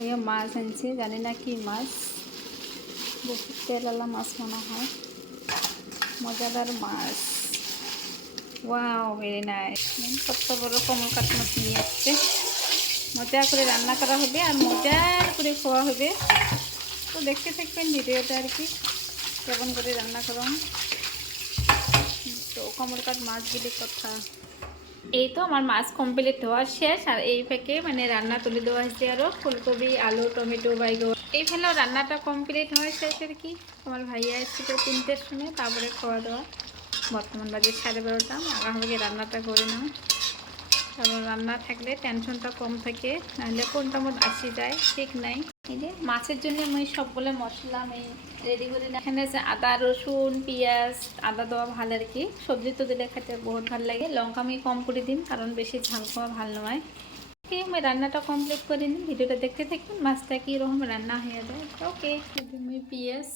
ये মাছ আনছে, জানি না কি মাছ, বহুত তেলালা মাছ মনে হয়, মজাদার মাছ। Wow, very nice. কত বড় কমল কাঠ মাছ নিয়ে আসছে, মজা করে রান্না করা হবে আর মজার করে খাওয়া হবে। তো দেখতে থাকবেন ভিডিওটা আর কি, কেমন করে রান্না করুন। তো কমল কাঠ মাছগুলি কথা, এই তো আমার মাছ কমপ্লিট হওয়া শেষ। আর এই ফেকে মানে রান্না তুলে দেওয়া হয়েছে, আরও ফুলকপি, আলু, টমেটো, বাইগন। এই ফেলেও রান্নাটা কমপ্লিট হয়ে শেষ আর কি। আমার ভাইয়া এসেছিল 3টের সময়, তারপরে খাওয়া দাওয়া। বর্তমান বাজে 12:30। আগামীকে রান্নাটা করে নাও, কারণ রান্না থাকলে টেনশনটা কম থাকে, নাহলে কোনটা মধ্যে আসি যায় ঠিক নাই। এই যে মাছের জন্য আমি সবগুলো মশলা আমি রেডি করে নিই। এখানে যে আদা, রসুন, পেঁয়াজ, আদা দেওয়া ভালো আর কি। সবজি তো দিলে খেতে বহুত ভালো লাগে। লঙ্কা আমি কম করে দিন, কারণ বেশি ঝাল খাওয়া ভালো নয়। ওকে, আমি রান্নাটা কমপ্লিট করে নিই, ভিডিওটা দেখতে থাকুন মাছটা কীরকম রান্না হয়ে যায়। ওকে, আমি পেঁয়াজ,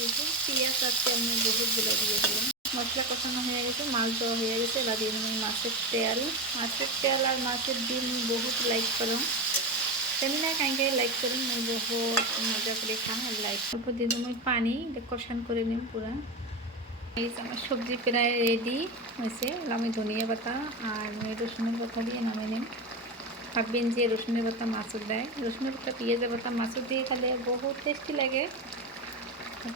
এই যে পেঁয়াজ আর তেল আমি বহুতগুলো দিয়ে দিলাম। মশলা কষানো হয়ে গেছে, মাছ দেওয়া হয়ে গেছে। এবার দিয়ে দিলাম মাছের তেল। মাছের তেল আর মাছের ডিম বহুত লাইক করো, জানি না কাঁকে লাইক করেন, আমি বহুত মজা করে খাই আর লাইক। অল্প দিয়ে দেবো পানি, কষান করে নিম পুরা। এই যে আমার সবজি প্রায় রেডি হয়েছে। আমি ধনিয়া পাতা আর রসুনের পাতা দিয়ে নামিয়ে নিম। ভাববেন যে রসুনের পাতা মাছও দেয়, রসুনের পাতা, পেঁয়াজের পাতা মাছও দিয়ে খেলে বহুত টেস্টি লাগে,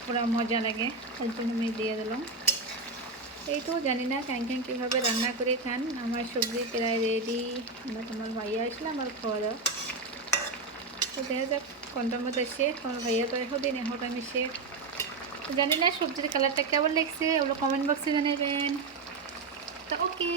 পুরা মজা লাগে। তার জন্য আমি দিয়ে দিলাম। এই তো জানি না ক্যাং কীভাবে রান্না করে খান। আমার সবজি প্রায় রেডি। তোমার ভাইয়া আসলাম আর খাওয়া দাওয়া। তো দেখা যাক কোনটার মধ্যে শেখ। আমার ভাইয়া তো এতদিন এখন আমি শেখ। তো জানি না সবজির কালারটা কেমন লাগছে, ওগুলো কমেন্ট বক্সে জানাবেন। তো ওকে।